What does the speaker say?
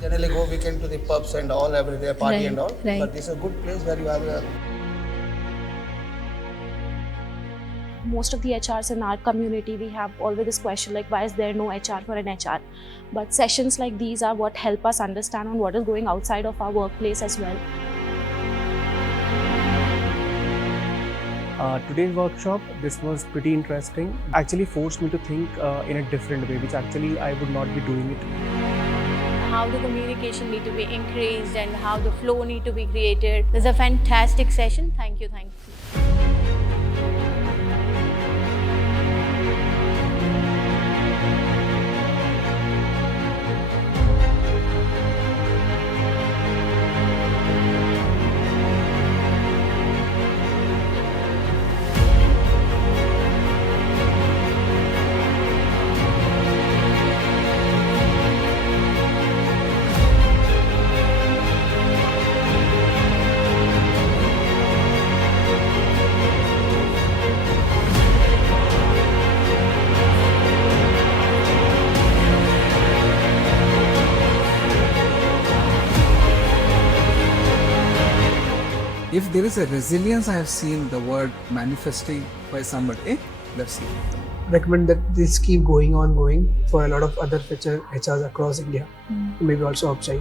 Generally go weekend to the pubs and all, every day party Right, and all. right. But this is a good place where you have a Most of the HRs in our community, we have always this question like, why is there no HR for an HR? But sessions like these are what help us understand on what is going outside of our workplace as well. Today's workshop, this was pretty interesting. Actually forced me to think in a different way, which actually I would not be doing it. How the communication need to be increased and how the flow need to be created. This is a fantastic session. Thank you. If there is a resilience, I have seen the word manifesting by somebody. Let's see. Recommend that this keep going for a lot of other HRs across India, maybe also outside.